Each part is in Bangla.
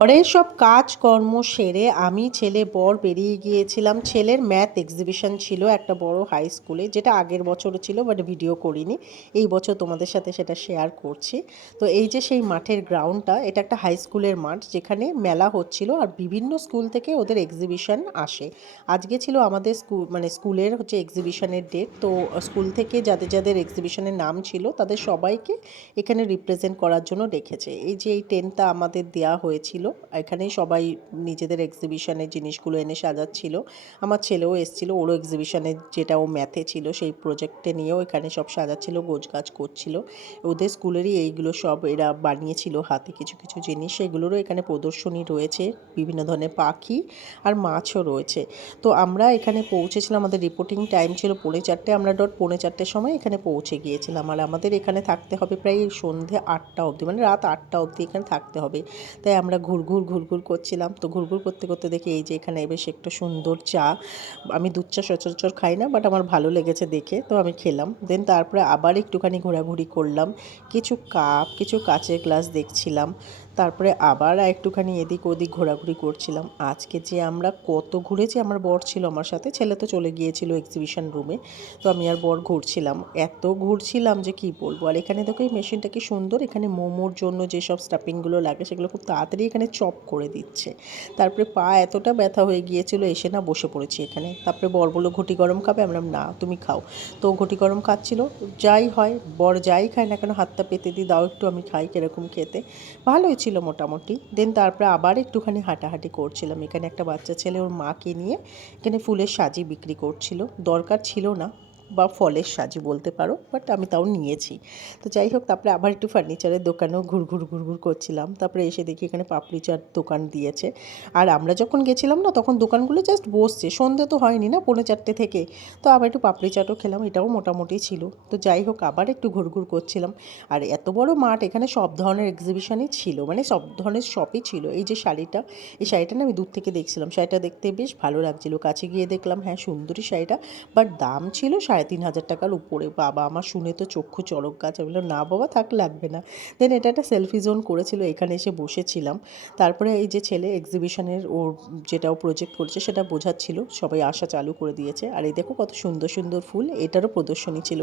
পরে সব কাজকর্ম সেরে আমি ছেলে বর বেরিয়ে গিয়েছিলাম। ছেলের ম্যাথ এক্সিবিশন ছিল একটা বড় হাই স্কুলে, যেটা আগের বছরও ছিল বাট ভিডিও করিনি। এই বছর তোমাদের সাথে সেটা শেয়ার করছি। তো এই যে সেই মাঠের গ্রাউন্ডটা, এটা একটা হাই স্কুলের মাঠ যেখানে মেলা হচ্ছিল আর বিভিন্ন স্কুল থেকে ওদের এক্সিবিশন আসে। আজকে ছিল আমাদের স্কুলের হচ্ছে এক্সিবিশনের ডেট। তো স্কুল থেকে যাদের যাদের এক্সিবিশনের নাম ছিল তাদের সবাইকে এখানে রিপ্রেজেন্ট করার জন্য রেখেছে। এই যে এই টেন্টটা আমাদের দেওয়া হয়েছিল, এখানেই সবাই নিজেদের এক্সিবিশনের জিনিসগুলো এনে সাজাচ্ছিল। আমার ছেলেও এসেছিলো, ওরও এক্সিবিশনে যেটা ও ম্যাথে ছিল সেই প্রজেক্টে নিয়েও এখানে সব সাজাচ্ছিল, গোছগাছ করছিল। ওদের স্কুলেরই এইগুলো সব এরা বানিয়েছিল হাতে কিছু কিছু জিনিস, সেগুলোরও এখানে প্রদর্শনী রয়েছে। বিভিন্ন ধরনের পাখি আর মাছও রয়েছে। তো আমরা এখানে পৌঁছেছিলাম, আমাদের রিপোর্টিং টাইম ছিল 4:45, আমরা 4:45 সময় এখানে পৌঁছে গিয়েছিলাম। আর আমাদের এখানে থাকতে হবে প্রায় সন্ধে 8টা অবধি, মানে রাত 8টা অবধি এখানে থাকতে হবে। তাই আমরা ঘুরঘুর করছিলাম। তো ঘুরঘুর করতে করতে দেখি এই যে এখানে বেশ একটা সুন্দর চা। আমি দুধ চা সচরাচর খাই না, বাট আমার ভালো লেগেছে দেখে, তো আমি খেলাম। দেন তারপরে আবার একটুখানি ঘোরাঘুরি করলাম, কিছু কাপ, কিছু কাচের গ্লাস দেখছিলাম। তারপরে আবার একটুখানি এদিক ওদিক ঘোরাঘুরি করছিলাম। আজকে যে আমরা কত ঘুরেছি, আমার বর ছিল আমার সাথে, ছেলে তো চলে গিয়েছিল এক্সিবিশন রুমে। তো আমি আর বর ঘুরছিলাম, এত ঘুরছিলাম যে কি বলবো। আর এখানে দেখো এই মেশিনটা কি সুন্দর, এখানে মোমোর জন্য যেসব স্টাফিংগুলো লাগে সেগুলো খুব তাড়াতাড়ি এখানে চপ করে দিচ্ছে। তারপরে পা এতটা ব্যথা হয়ে গিয়েছিল, এসে না বসে পড়েছি এখানে। তারপরে বর বললো ঘটি গরম খাবে, আমরা না তুমি খাও। তো ঘটি গরম খাচ্ছিল। যাই হয়, বর যাই খায় না কেন হাতটা পেতে দিই, দাও একটু আমি খাই কীরকম খেতে। ভালোই ছিল মোটামুটি। দেন তারপরে আবার একটুখানি হাঁটাহাঁটি করছিলাম। এখানে একটা বাচ্চা ছেলে ওর মাকে নিয়ে এখানে ফুলের সাজি বিক্রি করছিল। দরকার ছিল না, বা ফলের সাজি বলতে পারো, বাট আমি তাও নিয়েছি। তো যাই হোক, তারপরে আবার একটু ফার্নিচারের দোকানেও ঘুরঘুর করছিলাম। তারপরে এসে দেখি এখানে পাপড়ি চাট দোকান দিয়েছে। আর আমরা যখন গেছিলাম না তখন দোকানগুলো জাস্ট বসছে, সন্ধে তো হয়নি না, 4:45 থেকে। তো আবার একটু পাপড়ি চাটও খেলাম, এটাও মোটামুটি ছিল। তো যাই হোক, আবার একটু ঘুরঘুর করছিলাম। আর এত বড় মাঠ, এখানে সব ধরনের এক্সিবিশনই ছিল, মানে সব ধরনের শপই ছিল। এই যে শাড়িটা, এই শাড়িটা না আমি দূর থেকে দেখছিলাম, শাড়িটা দেখতে বেশ ভালো লাগছিল। কাছে গিয়ে দেখলাম হ্যাঁ সুন্দরী শাড়িটা, বাট দাম ছিল 3,500 টাকার উপরে। বাবা, আমার শুনে তো চক্ষু চড়ক গাছ। আমি বললাম না বাবা, থাক, লাগবে না। দেন এটা একটা সেলফি জোন করেছিল, এখানে এসে বসেছিলাম। তারপরে এই যে ছেলে এক্সিবিশনের ওর যেটাও প্রজেক্ট করছে সেটা বোঝাচ্ছিল, সবাই আসা চালু করে দিয়েছে। আর এই দেখো কত সুন্দর সুন্দর ফুল, এটারও প্রদর্শনী ছিল।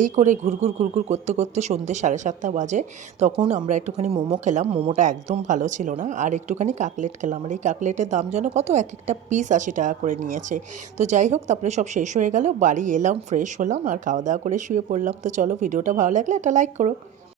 এই করে ঘুরঘুর করতে করতে সন্ধ্যে 7:30 বাজে। তখন আমরা একটুখানি মোমো খেলাম, মোমোটা একদম ভালো ছিল না। আর একটুখানি কাকলেট খেলাম, আর এই কাকলেটের দাম যেন কত, এক একটা পিস 80 টাকা করে নিয়েছে। তো যাই হোক, তারপরে সব শেষ হয়ে গেল, বাড়ি এলাম, ফ্রেশ হলাম আর খাওয়া দাওয়া করে শুয়ে পড়লাম। তো চলো, ভিডিওটা ভালো লাগলে একটা লাইক করো।